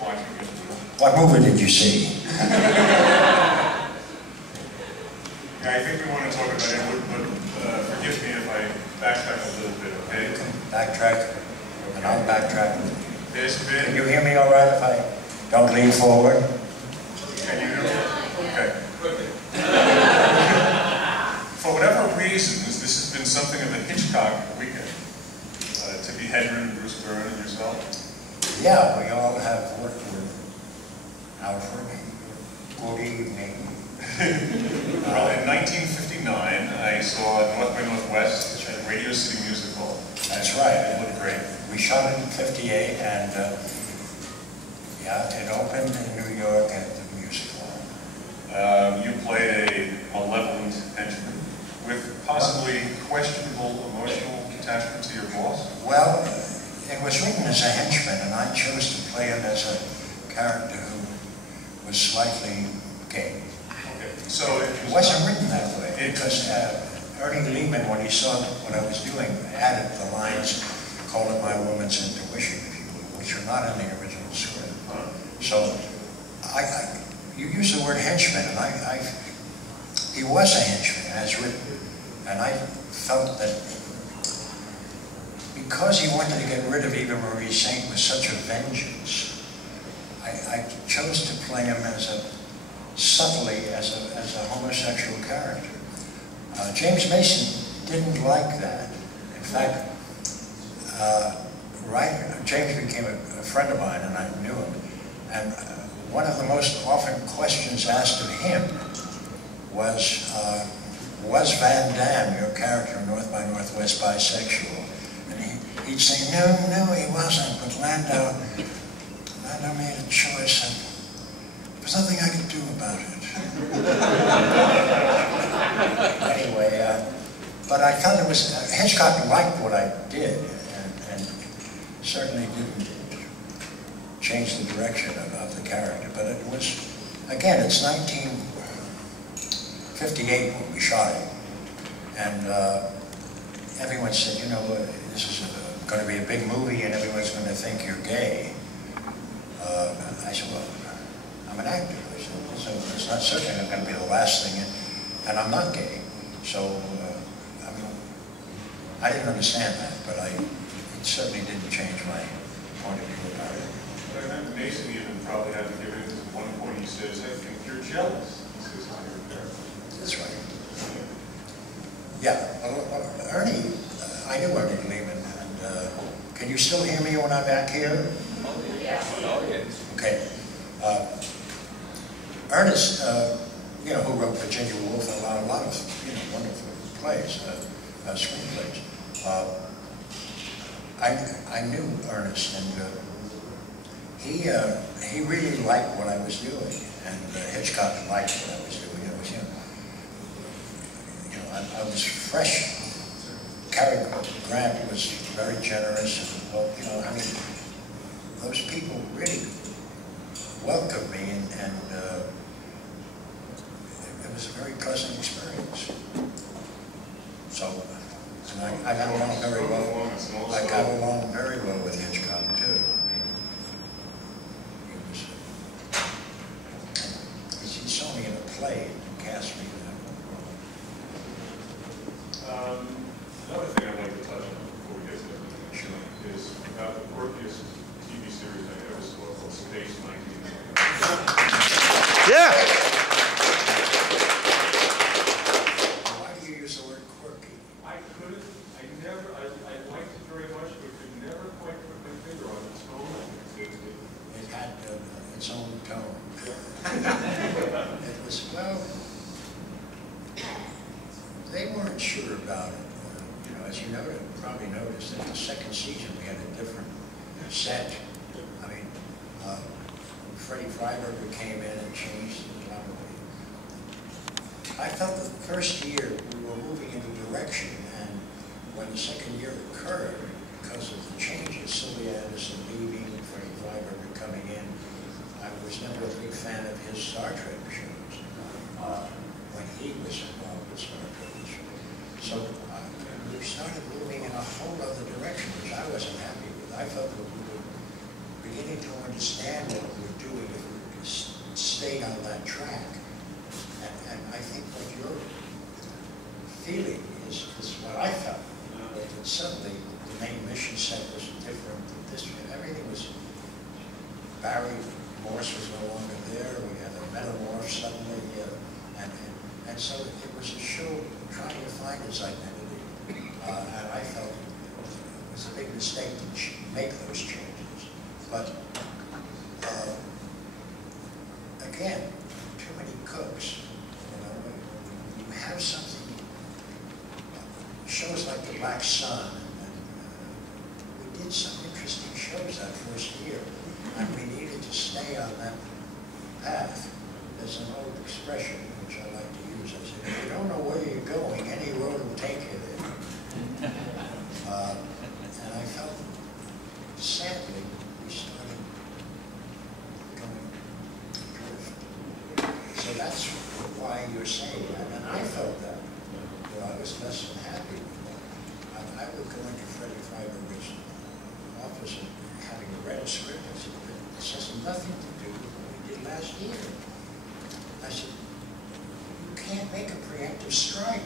watching it. What movie did you see? Yeah, I think we want to talk about it, but forgive me if I backtrack a little bit, okay? Backtrack, and I'll backtrack. There's been... Can you hear me all right if I don't lean forward? Can you hear me? Okay. For whatever reasons, this has been something of a Hitchcock weekend. To be Hedren, Bruce Byrne, and yourself. Yeah, we all have worked with Alfred. Good evening. Well, in 1959, I saw North by Northwest at Radio City Music Hall. That's right. It looked great. We shot it in '58, and yeah, it opened in New York at the Music Hall. You played a malevolent henchman with possibly questionable emotional attachment to your boss. Well, it was written as a henchman, and I chose to play him as a character who was slightly gay. Okay, so it wasn't written that way because Ernie Lehman, when he saw what I was doing, added the lines, "Call it my woman's intuition," if you will, which are not in the original script. So, you use the word henchman, and he was a henchman as written, and I felt that because he wanted to get rid of Eva Marie Saint with such a vengeance, I chose to play him as subtly as a homosexual character. James Mason didn't like that. In fact, James became a friend of mine, and I knew him. And one of the most often questions asked of him was Van Damme, your character in North by Northwest, bisexual? And he'd say, no, he wasn't, but Landau made a choice, and there was nothing I could do about it. Anyway, but I felt it was, Hitchcock liked what I did, and certainly didn't change the direction of the character, but it was, again, it's 1958 when we shot it, and everyone said, you know, this is going to be a big movie and everyone's going to think you're gay. I said, well, I'm an actor, so it's not certainly going to be the last thing, and I'm not gay. So, I didn't understand that, but it certainly didn't change my point of view about it. I remember Mason even probably had to give it at one point. He says, I think you're jealous. He says, I'm your character. That's right. Yeah, Ernie, I knew Ernie Lehman, and can you still hear me when I'm back here? Yeah. Oh, yes. Okay. Ernest, you know, who wrote Virginia Woolf and a lot of wonderful plays, screenplays. I knew Ernest, and he really liked what I was doing, and Hitchcock liked what I was doing. It was, I was fresh. Cary Grant was very generous, and I mean, those people really welcomed me, and it was a very pleasant experience. So, and I got along very well. I got along very well with Hitchcock too. He saw me in a play and cast me in that role. Another thing I'd like to touch on before we get to that is about the quirkiest TV series I ever saw called Space 1999. Yeah. Why do you use the word quirky? I liked it very much, but could never quite put my finger on its tone. It had its own tone. It was, well, they weren't sure about it. As you probably noticed, that the second season we had a different set. I mean, Freddie Freiberger came in and changed it a lot of ways. I felt the first year we were moving in a direction, and when the second year occurred, because of the changes, Sylvia Anderson leaving and Freddie Freiberger coming in, I was never a big fan of his Star Trek shows when he was involved with Star Trek shows. So we started moving in a whole other direction, which I wasn't happy with. I felt that we were beginning to understand what we were doing if we stayed on that track. And I think what you're feeling is what I felt. That suddenly the main mission set was different. Everything was, Barry Morse was no longer there. We had a metamorph suddenly. And so it was a show trying to find its identity. And I felt it was a big mistake to make those changes. But again, too many cooks. You know, you have something, shows like The Black Sun, and we did some interesting shows that first year, and we needed to stay on that path. There's an old expression which I like to use. I said, if you don't know where you're going, any road will take you there. And I felt, sadly, we started going drift. So that's why you're saying that, and I felt that. You know, I was less than happy with that. I would go into Freddie Freiberger's office and having read a script, I said, this has nothing to do with what we did last year. I said, you can't make a preemptive strike.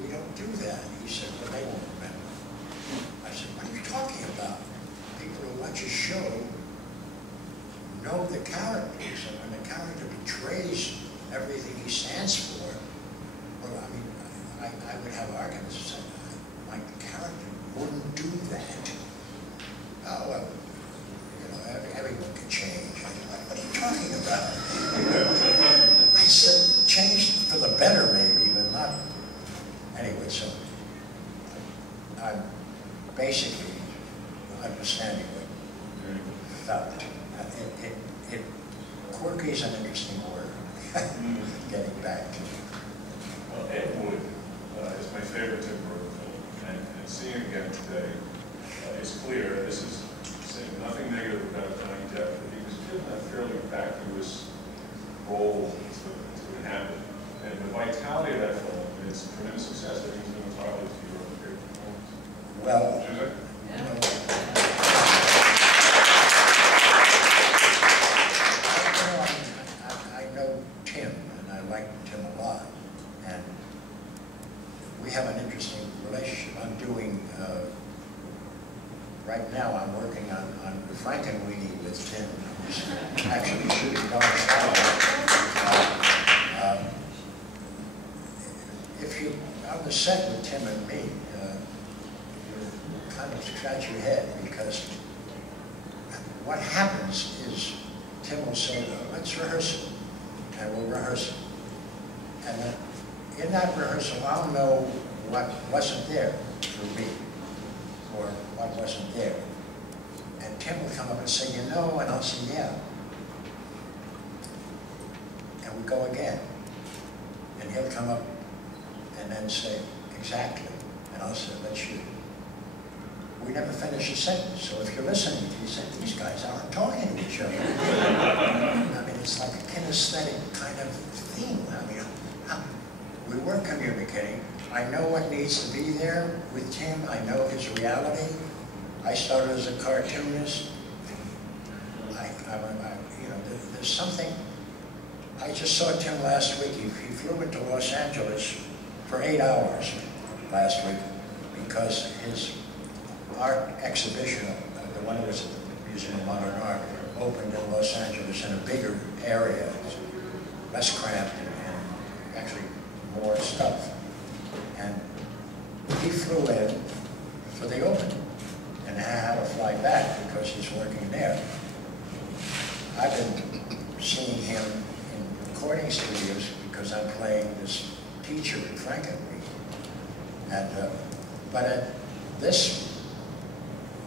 We don't do that. He said, well, they won't remember. I said, what are you talking about? People who watch a show know the characters, and when the character betrays everything he stands for, well, I mean, I would have arguments that say, my character wouldn't do that. Oh, well, you know, everyone can change. What are you talking about? I said, change for the better maybe, but not. Anyway, so I'm basically understanding what you felt. Quirky is an interesting word, getting back to it. Well, Ed Wood is my favorite Tim Burton film, and seeing it again today, it's clear, this is saying nothing negative about Johnny Depp, but he was given a fairly vacuous role to inhabit. And the vitality of that film, it's a tremendous success. I think it's been entirely to your great performance. Well, I know Tim, and I like Tim a lot. And we have an interesting relationship. I'm doing, right now I'm working on Frankenweenie with Tim, who's actually shooting Don if you on the set with Tim and me, you kind of scratch your head, because what happens is Tim will say, let's rehearse it, and we'll rehearse it. And then in that rehearsal, I'll know what wasn't there for me, or what wasn't there. And Tim will come up and say, you know, and I'll say, yeah. And we go again. And he'll come up and then say, exactly. And I'll say, let's shoot. We never finish a sentence. So if you're listening, you say, these guys aren't talking to each other. I mean, it's like a kinesthetic kind of thing. I mean, we were communicating. I know what needs to be there with Tim. I know his reality. I started as a cartoonist. You know, there's something. I just saw Tim last week. He flew into Los Angeles for 8 hours last week because his art exhibition, the one that was at the Museum of Modern Art, opened in Los Angeles in a bigger area, less cramped and actually more stuff. And he flew in for the opening and had to fly back because he's working there. I've been seeing him in recording studios because I'm playing this teacher in Frankenweenie. And but at this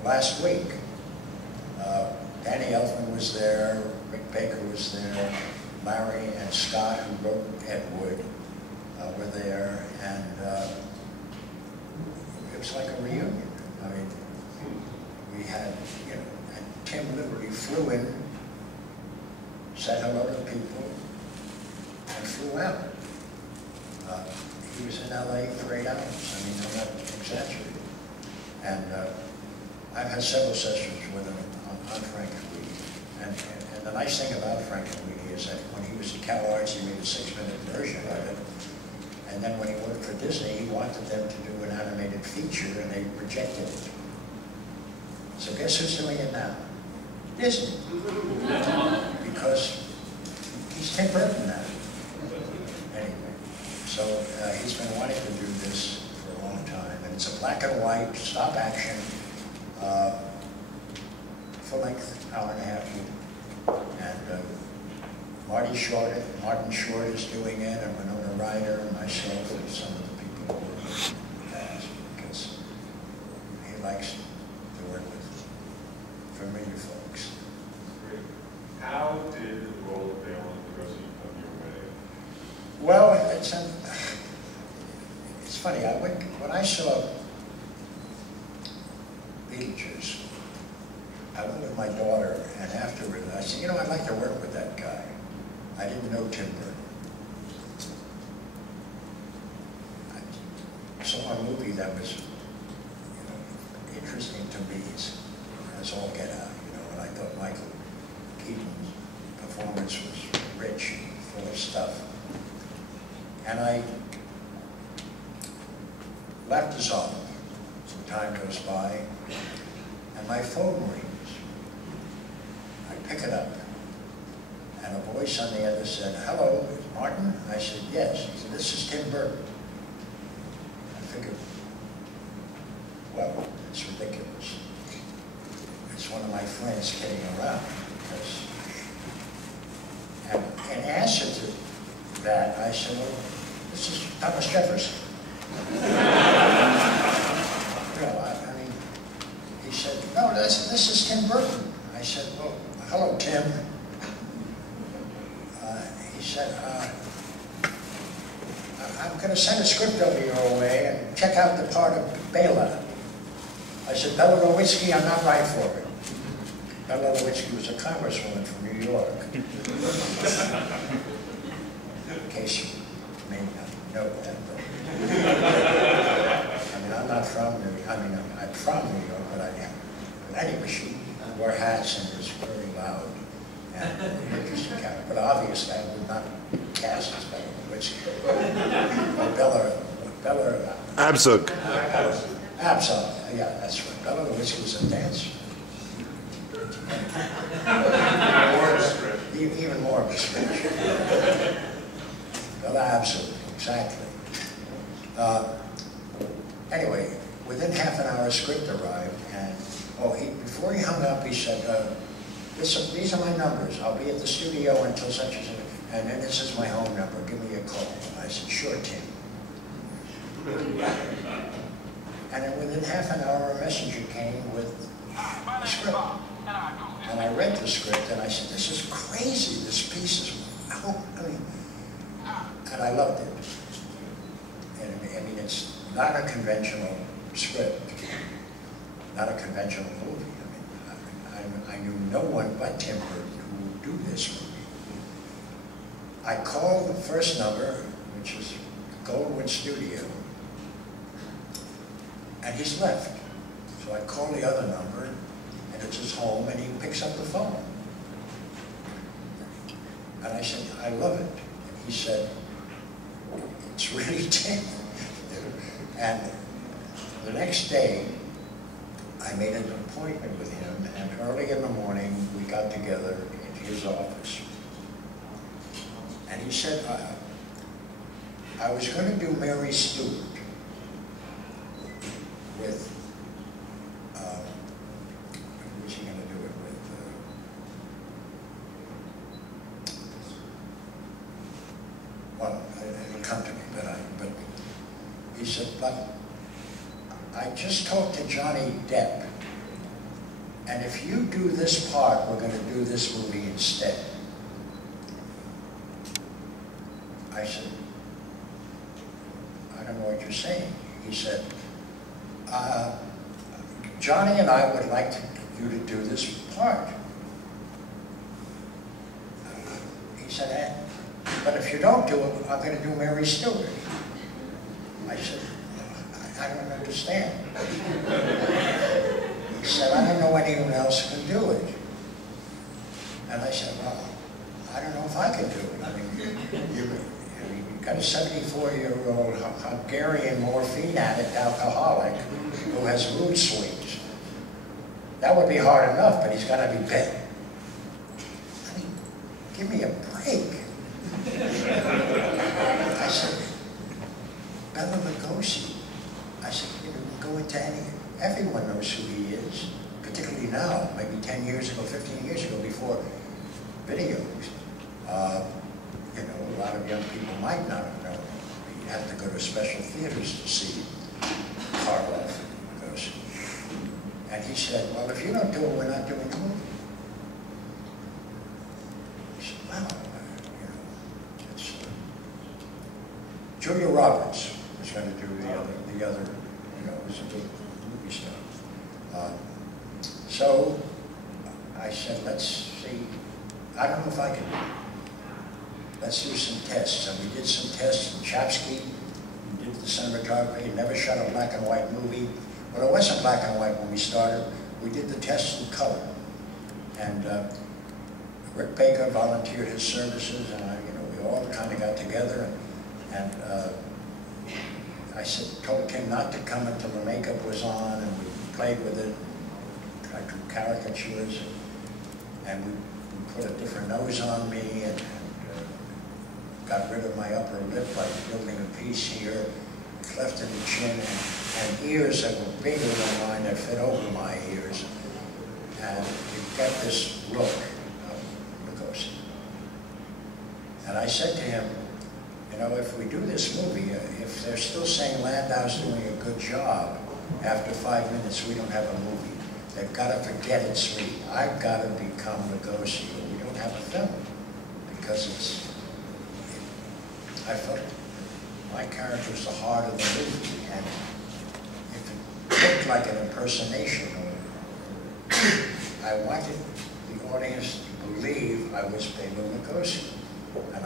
last week, Danny Elfman was there, Rick Baker was there, Larry and Scott, who wrote Ed Wood, were there, and it was like a reunion. I mean, we had, you know, and Tim literally flew in, said hello to people, and flew out. He was in LA for 8 hours. I mean, I'm not exaggerating. And I've had several sessions with him on Frankenweenie. the nice thing about Frankenweenie is that when he was at Cal Arts, he made a 6-minute version of it. And then when he worked for Disney, he wanted them to do an animated feature, and they rejected it. So guess who's doing it now? Disney. Because he's Tim Burton now. Anyway, so he's been wanting to do this for a long time, and it's a black and white, stop action, full length, hour and a half. And Martin Short is doing it, and Winona Ryder, and myself, and some of the people who work with that, because he likes to work with familiar folks. Great. How did the role of Belle and Rosie come your way? Well, it's funny. When I saw Beetlejuice, I went with my daughter, and afterward I said, you know, I'd like to work with that guy. I didn't know Tim Burton. I saw a movie that was, you know, interesting to me as all get out, you know, and I thought Michael Keaton's performance was rich and full of stuff. And I left his office. Some time goes by, and my phone rings. I pick it up, and a voice on the other said, "Hello, is Martin?" I said, "Yes." He said, "This is Tim Burton." I figured, well, it's ridiculous. It's one of my friends kidding around. And in answer to that, I said, "Well, this is Thomas Jefferson." You know, I mean, he said, "No, this is Tim Burton." I said, "Well, hello, Tim." He said, "I'm going to send a script over your way and check out the part of Bela." I said, "Bela Lewinsky, I'm not right for it." Bela Lewinsky was a congresswoman from New York. In case you may not know that. I mean, I'm not from New York. I mean, I'm from New York, but I am. But anyway, she wore hats and was very loud and an interesting character. But obviously, I would not cast as Bela Lewinsky. Bela. Abzug. Abzug. Yeah, that's right. Bela Lewinsky was a dancer. Even more of a stretch. Bela Abzug, exactly. Anyway, within half an hour, a script arrived, and before he hung up, he said, "These are my numbers. I'll be at the studio until such and such, and then this is my home number. Give me a call." I said, "Sure, Tim." And then within half an hour, a messenger came with the script. And I read the script, and I said, "This is crazy. This piece is, and I loved it. And I mean, it's not a conventional script, not a conventional movie. I mean, I knew no one but Tim Burton who would do this movie. I called the first number, which is Goldwyn Studio, and he's left. So I call the other number, and it's his home, and he picks up the phone. And I said, "I love it." And he said, "It's really Tim." And the next day, I made an appointment with him, and early in the morning, we got together in his office. And he said, I was going to do Mary Stuart with, who was he going to do it with? Well, it'll come to me, but he said, "But I just talked to Johnny Depp, and if you do this part, we're going to do this movie instead." I said, "I don't know what you're saying." He said, "Johnny and I would like you to do this part." He said, "But if you don't do it, I'm going to do Mary Stuart." I said, "I don't understand." He said, "I don't know anyone else who can do it." And I said, well, I don't know if I can do it. I mean, you've got a 74-year-old Hungarian morphine addict alcoholic who has mood swings. That would be hard enough, but he's got to be big. I mean, give me a break. I said, Bela Lugosi. I said, you know, go into everyone knows who he is, particularly now, maybe 10 years ago, 15 years ago, before videos. You know, a lot of young people might not have known. You have to go to special theaters to see Karloff and Lugosi. And he said, well, if you don't do it, we're not doing the movie. He said, wow, you know, it's... Julia Roberts was going to do the other, you know, it was a big movie star. So I said, let's see, I don't know if I can, let's do some tests. And we did some tests in Chapsky, we did the cinematography, never shot a black and white movie. Well, it wasn't black and white when we started. We did the tests in color. And Rick Baker volunteered his services, and we all kind of got together, and I told Kim not to come until the makeup was on, and we played with it. I drew caricatures, and we put a different nose on me, and got rid of my upper lip by building a piece here, cleft in the chin, and ears that were bigger than mine that fit over my ears. And you get this look of Lugosi. And I said to him, you know, if we do this movie, if they're still saying Landau's doing a good job, after 5 minutes we don't have a movie. They've got to forget it's me. I've got to become Lugosi, or we don't have a film. Because I felt my character was the heart of the movie, and if it looked like an impersonation, I wanted the audience to believe I was Bela Lugosi. And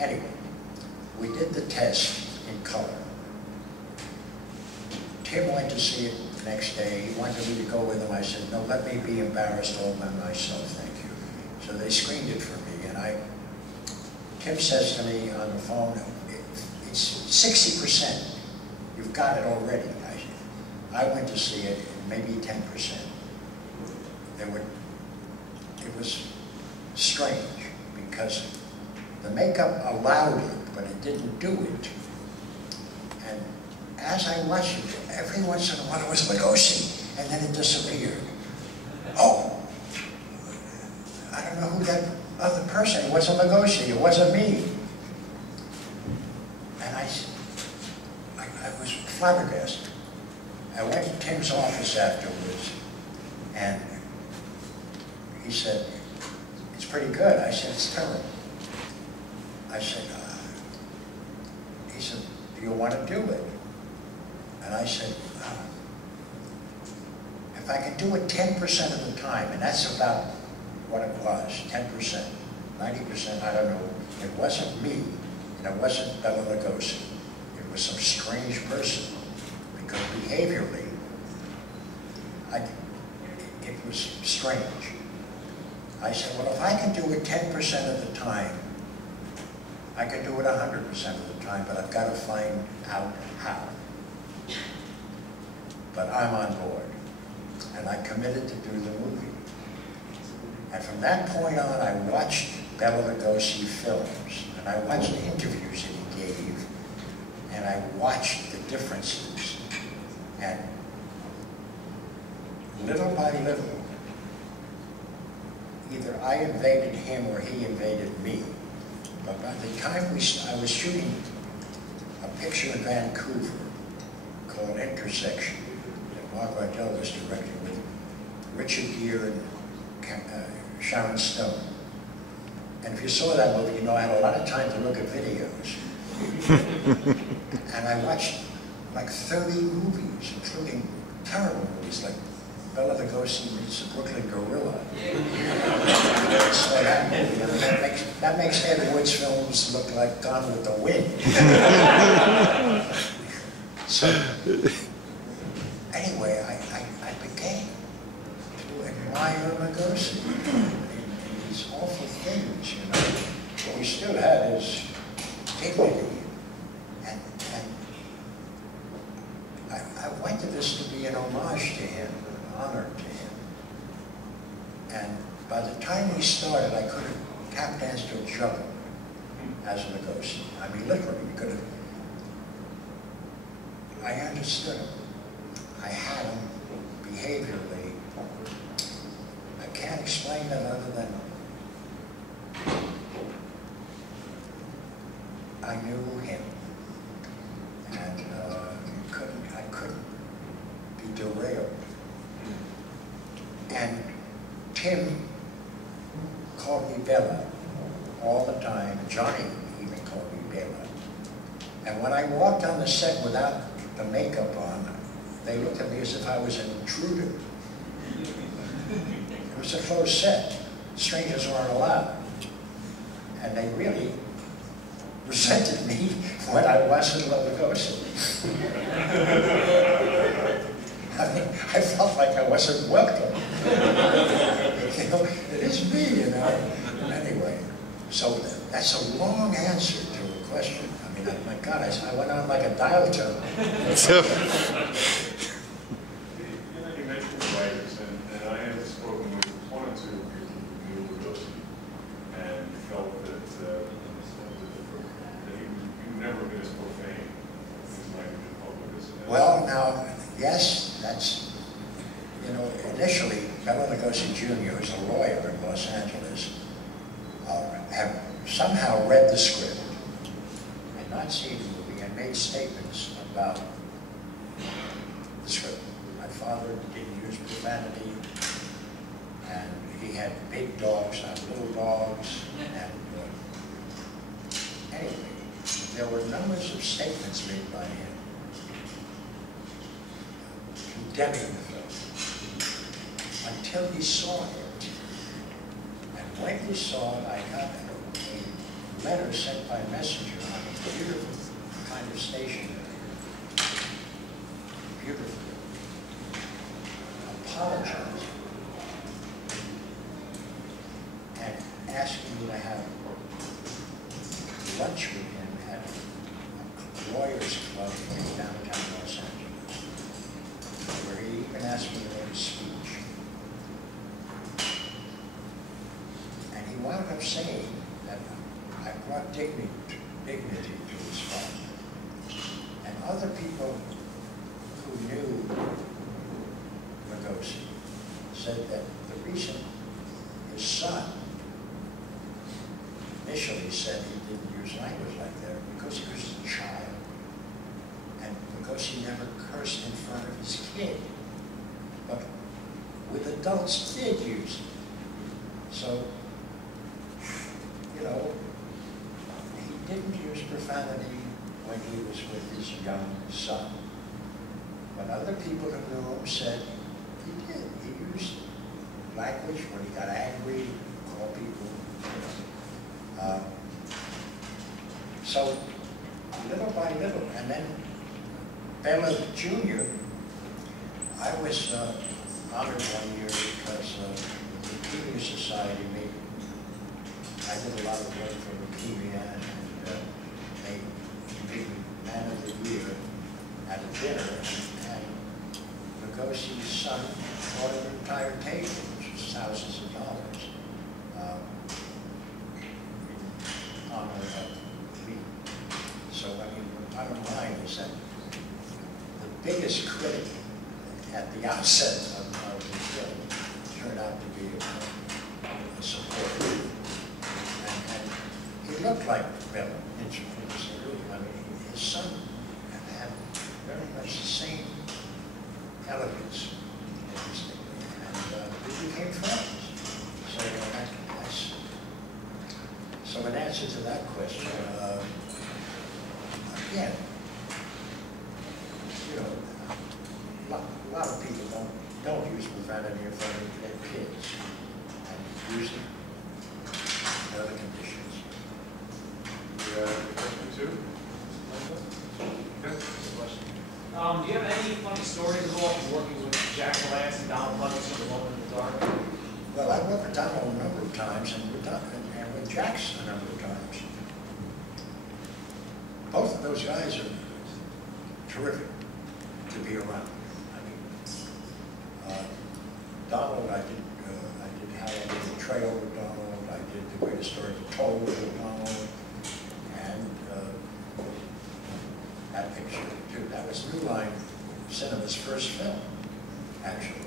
anyway, we did the test in color. Tim went to see it the next day. He wanted me to go with him. I said, no, let me be embarrassed all by myself, thank you. So they screened it for me, and Tim says to me on the phone, it's 60%. You've got it already. I went to see it, maybe 10%. It was strange, because the makeup allowed it, but it didn't do it. And as I watched it, every once in a while it was Lugosi, and then it disappeared. Oh, I don't know who that other person, it wasn't Lugosi, it wasn't me. And I was flabbergasted. I went to Tim's office afterwards, and he said, it's pretty good. I said, it's terrible. I said, he said, do you want to do it? And I said, if I can do it 10% of the time, and that's about what it was, 10%, 90%, I don't know. It wasn't me, and it wasn't Bela Lugosi. It was some strange person, because behaviorally, it was strange. I said, well, if I can do it 10% of the time, I can do it 100% of the time, but I've got to find out how. But I'm on board, and I committed to do the movie. And from that point on, I watched Bela Lugosi films, and I watched the interviews that he gave, and I watched the differences. And little by little, either I invaded him or he invaded me. But by the time I was shooting a picture in Vancouver called Intersection, that Mark Rydell was directing with Richard Gere and Sharon Stone. And if you saw that movie, you know I had a lot of time to look at videos. And I watched like 30 movies, including terrible movies like Bela Lugosi meets the Brooklyn Gorilla. So that makes Ed Wood's films look like Gone with the Wind. So anyway, I began to admire Lugosi. He's he still had his dignity. And I wanted this to be an homage to him, an honor to him. And by the time we started, I could have tap danced to a juggle as a Lugosi. I mean, literally, we could have. I understood him. I had him behaviorally. I can't explain that other than I knew him, and I couldn't be derailed. And Tim called me Bella all the time. Johnny even called me Bella. And when I walked on the set without the makeup on, they looked at me as if I was an intruder. It was a closed set. Strangers weren't allowed. And they really resented me when I wasn't Lugosi. I mean, I felt like I wasn't welcome. You know, it is me, you know. Anyway, so that's a long answer to a question. I mean, my God, I went on like a dial tone. You mentioned the writers, and I have spoken with one or two people who knew Lugosi and felt that he was never been as profane in his language in public. Well, now, yes, that's, you know, initially, Bela Lugosi Jr., who's a lawyer in Los Angeles, have somehow read the script and not seen the movie and made statements about the script. My father didn't use profanity, and he had big dogs, not little dogs, and anyway, there were numbers of statements made by him condemning the film until he saw it. And when he saw it, I got a letter sent by messenger on a beautiful kind of stationery. Beautiful. Apologizing. And asking me to have lunch with him at a lawyer's club in downtown Los Angeles, where he even asked me to make a speech. And he wound up saying that I brought dignity to his father. And other people who knew Lugosi said that the reason his son initially said he didn't use language like that because he was a child. And Lugosi never cursed in front of his kid. But with adults did use it. So, you know, he didn't use profanity when he was with his young son. But other people who knew him said he did. He used language when he got angry, called people, you know. So, little by little, and then Bela Jr., I was honored one year because the Leukemia Society I did a lot of work for leukemia, and they made me Man of the Year at a dinner, and Lugosi's son bought an entire table, which was thousands of dollars, in honor of me. So, I mean, the bottom line is that the biggest critic at the outset of the film turned out to be a supporter. He looked like Bela. I mean, his son had very much the same elegance, and we became friends. So in answer to that question, again, you know, a lot of people don't use profanity in front of their kids, and use it in other conditions. Question two? Yes. Do you have any funny stories at all from working with Jack Palance and Donald Hutchins on The Woman in the Dark? Well, I worked with Donald a number of times, and with Jack's a number of times. Both of those guys are terrific to be around. I mean, Donald, I did How I Did the Trail with Donald, I did The Greatest Story Told with Donald, and that picture too. That was New Line Cinema's first film, actually.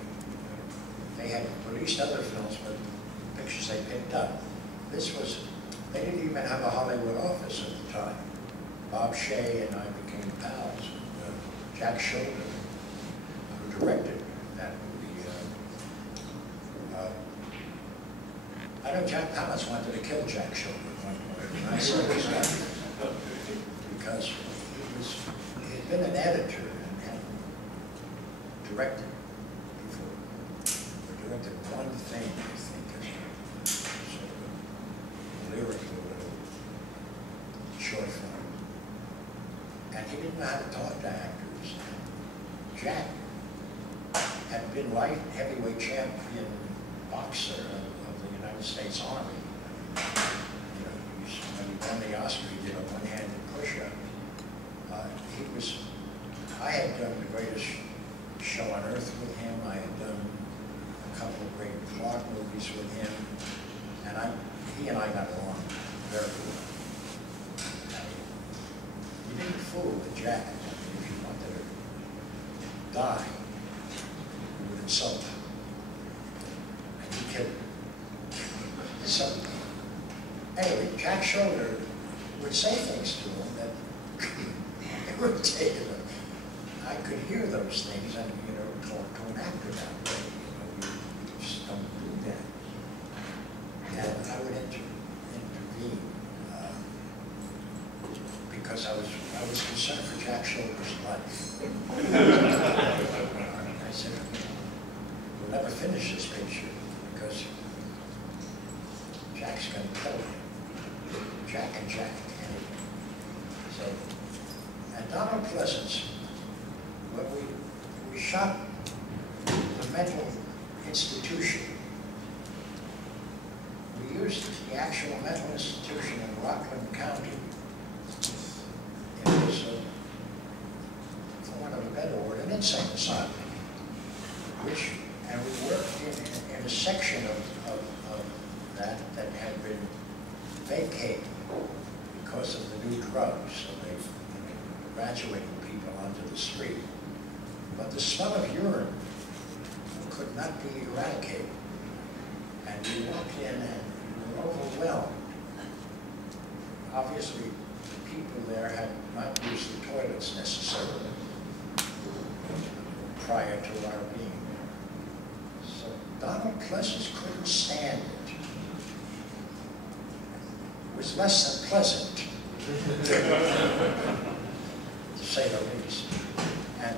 They had released other films, but the pictures they picked up. This was, they didn't even have a Hollywood office at the time. Bob Shea and I became pals. Jack Shoulder, who directed that movie. I know Jack Palance wanted to kill Jack Shoulder at one point, and I said this guy, because he had been an editor and had directed before, or directed one thing, I think, as sort of a lyrical little short film. And he didn't know how to talk to actors. Jack had been light heavyweight champion boxer of the United States Army. You know, when he won the Oscar, he did a one-handed push-up. I had done The Greatest Show on Earth with him. I had done a couple of great Clark movies with him, and he and I got along very well. You didn't fool with Jack. If you wanted to die, you would insult him. And he killed him. So, anyway, Jack Shoulder would say things to him that it would take him. I could hear those things and, you know, talk to an actor that way. You know, you just don't do that. And I would intervene. Because I was concerned for Jack Shoulder's life. I said, we'll never finish this picture because Jack's going to kill him. Jack and Jack. So, and Donald Pleasance, when we shot the mental institution, we used the actual mental institution in Rockland County. It was, for want of a better word, an insane asylum, and we worked in a section of that had been vacated because of the new drugs, so they were graduating people onto the street. But the smell of urine could not be eradicated, and we walked in and we were overwhelmed. Obviously, the people there had not used the toilets necessarily prior to our being there. So Donald Pleasance couldn't stand it. It was less than pleasant, to say the least. And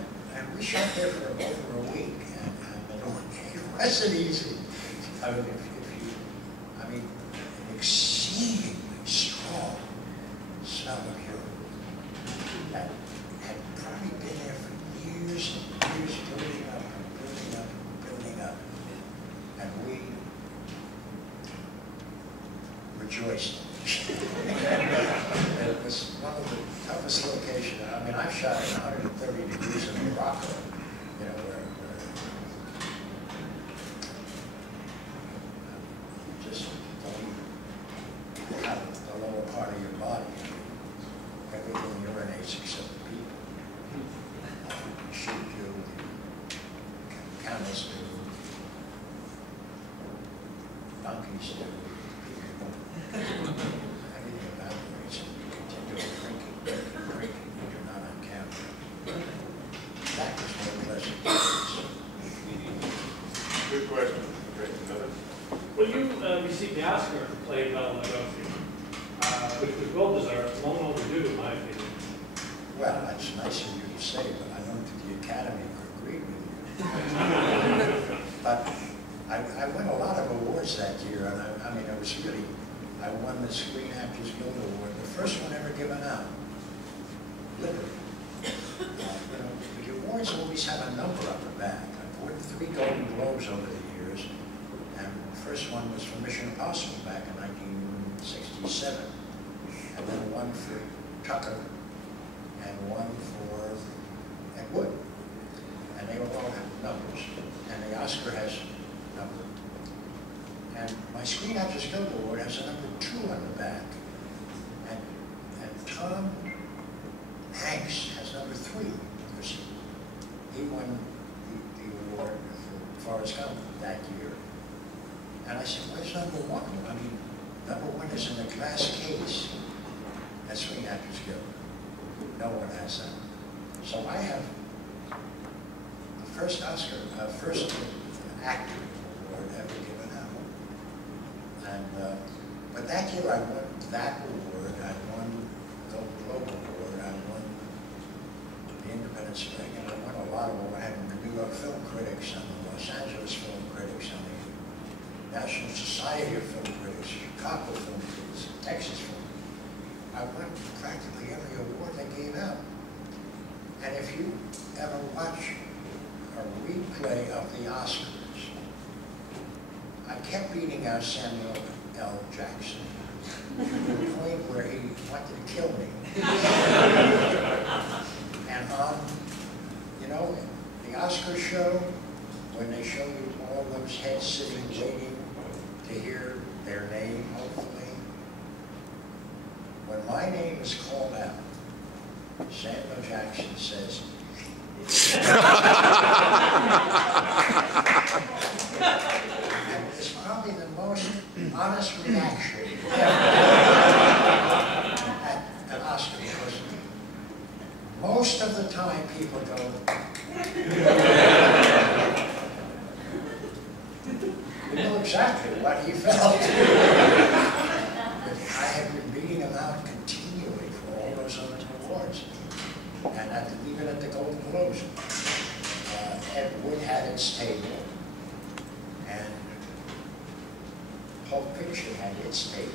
we shot there for over a week, and it wasn't easy. I mean, an exceedingly strong smell of urine that had probably been there for years and years, building up and building up and building up. And we rejoiced. It was one of the toughest locations. I mean, I've shot in 130 degrees in Morocco, you know, where you just don't have the lower part of your body. Everything urinates except the people. Sheep do, camels do, donkeys do, people don't. Everything evaporates and you continue drinking. You're not on camera. That was more pleasant. Good question. Great. Another? Well, you received the Oscar for playing Bela Lugosi, which was well deserved, long overdue, in my opinion. Well, that's nice of you to say, but I don't think the Academy would agree with you. But I won a lot of awards that year, and I mean, it was really, I won the Screen Actors Guild Award, the first one ever given out. Literally. You know, the awards always have a number up the back. I've won 3 Golden Globes over the years, and the first one was for Mission Impossible back in 1960. 1967, and then one for Tucker, and one for Ed Wood. And they all have numbers, and the Oscar has a number. And my Screen Actors Guild Award has a number 2 on the back. And Tom Hanks has number 3, because he won the award for Forrest Gump that year. And I said, where's number 1? I mean, number 1 is in a glass case at Screen Actors Guild. No one has that. So I have the first Oscar, first actor award ever given out. And, but that year I won that award, I won the Globe Award, I won the Independent Spring, and I won a lot of awards. I had the New York Film Critics and the Los Angeles Film Critics and the National Society of Film Critics, Chicago Film Critics, Texas Film. I won practically every award they gave out. And if you ever watch a replay of the Oscars, I kept beating out Samuel L. Jackson to the point where he wanted to kill me. And you know, the Oscar show, when they show you all those heads sitting waiting to hear their name, hopefully, when my name is called out, Samuel Jackson says, and it's probably the most honest reaction at an Oscar, because most of the time people go, you know exactly what he felt. I have been beating him out continually for all those other awards. And even at the Golden Globes, Ed Wood had its table, and Pulp Fiction had its table,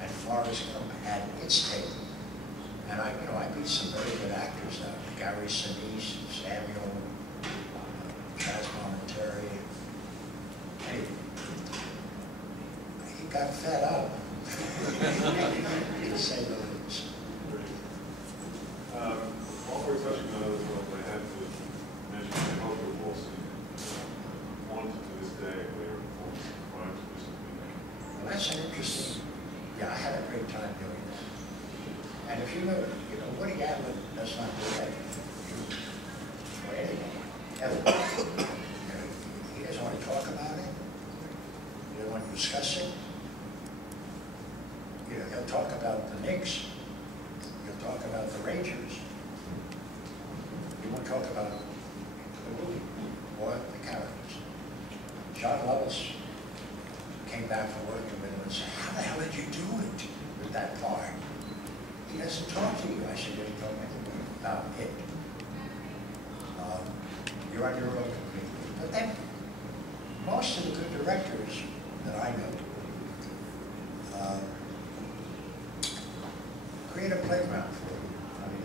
and Forrest Gump had its table. And I beat some very good actors out. Gary Sinise, Samuel, Chaz Monteri. Anyway, he got fed up, to say the least. While we're touching on other films, I have to mention I hope you'll all see Wanted to this day, their crimes of disobedience. Well, that's an interesting, yeah, I had a great time doing this. And if you know, Woody Allen does not do that for anyone, ever. He doesn't want to talk about it. He doesn't want to discuss it. He'll talk about the Knicks. He'll talk about the Rangers. He won't talk about the movie or the characters. John Lovitz came back from working with him and said, how the hell did you do it with that part? He doesn't talk to you. I said, he told me about it. You're on your own completely. But then, most of the good directors that I know create a playground for you. I mean,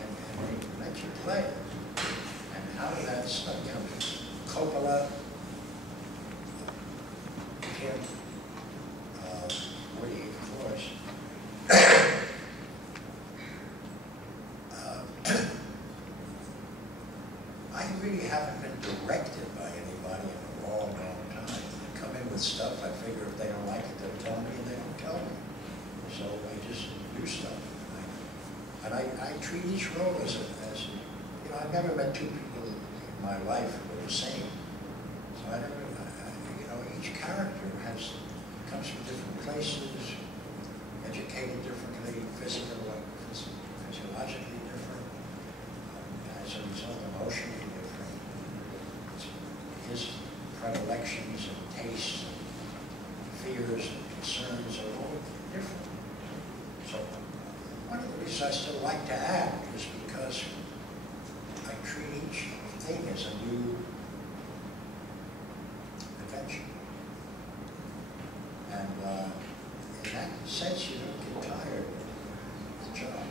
and they let you play. And out of that stuff, Coppola, Kim, Woody, of course. I really haven't been directed by anybody in a long, long time. They come in with stuff, I figure if they don't like it, they'll tell me, and they don't tell me. So I just do stuff. And I treat each role as I've never met two people in my life who are the same. So I never, each character comes from different places, educated differently, physiologically different, as a result, emotionally different. His predilections and tastes and fears and concerns are all different. So one of the reasons I still like to act is because I treat each thing as a new adventure. And in that sense, you don't get tired of the job.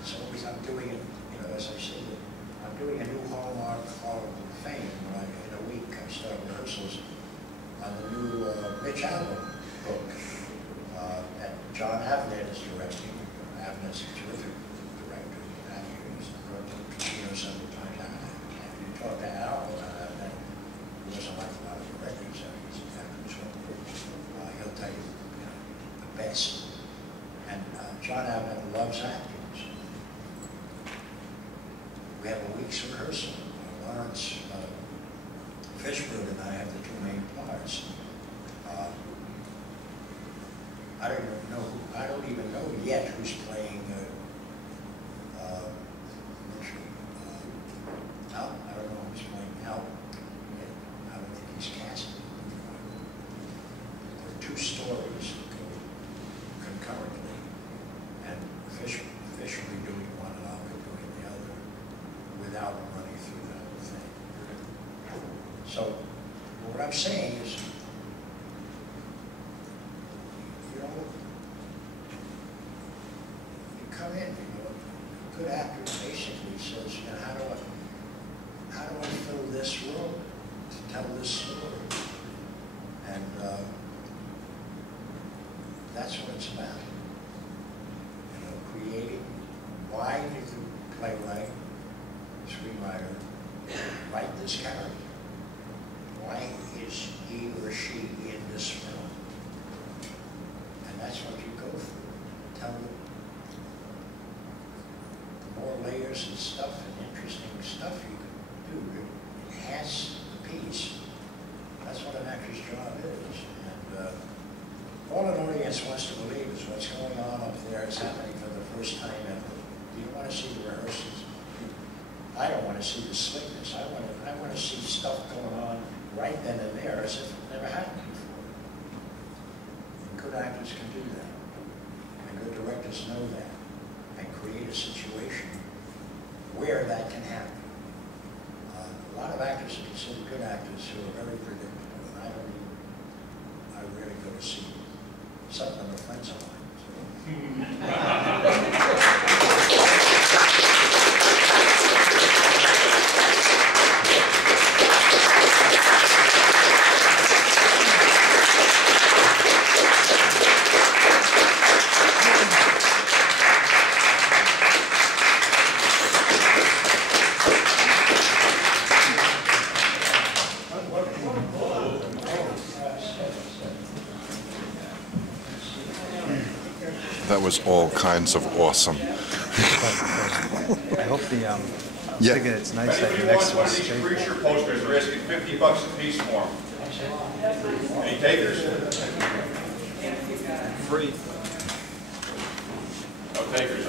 It's always, I'm doing it, as I said, I'm doing a new Hallmark Hall of Fame. In a week, I start rehearsals on the new Mitch Albom book. is directing. Abnett's a terrific director. He's brought to the casino several times. And you talk to Al about Abnett, who doesn't like a lot of directors. He's he'll tell you, the best. And John Abnett loves acting. We have a week's rehearsal. Lawrence Fishburne and I have the two main parts. I don't even know yet who's playing Al. I don't know who's playing Al yet. I don't think he's casting. There are two stories that go concurrently, and Fish will be doing one and I'll be doing the other without running through the whole thing. So what I'm saying is, you know, you come in, a good actor basically says, how do I fill this role to tell this story? And that's what it's about. Creating. Why did the playwright, screenwriter, write this character? Why is he or she in this film? And that's what you go for. Tell them the more layers and stuff and interesting stuff you can do to enhance the piece. That's what an actor's job is. And all an audience wants to believe is what's going on up there is happening for the first time ever. Do you want to see the rehearsals? I don't want to see the slickness. I want to see stuff going on right then and there as if it never happened before. And good actors can do that. And good directors know that. And create a situation where that can happen. A lot of actors are considered good actors who are very predictable. And I rarely go to see some of them are friends of mine. That was all kinds of awesome. I hope the, I was Yeah. thinking it's nice If that you your want next one of one's these straight. creature posters, we're asking $50 a piece for them. Any takers? Free. No takers.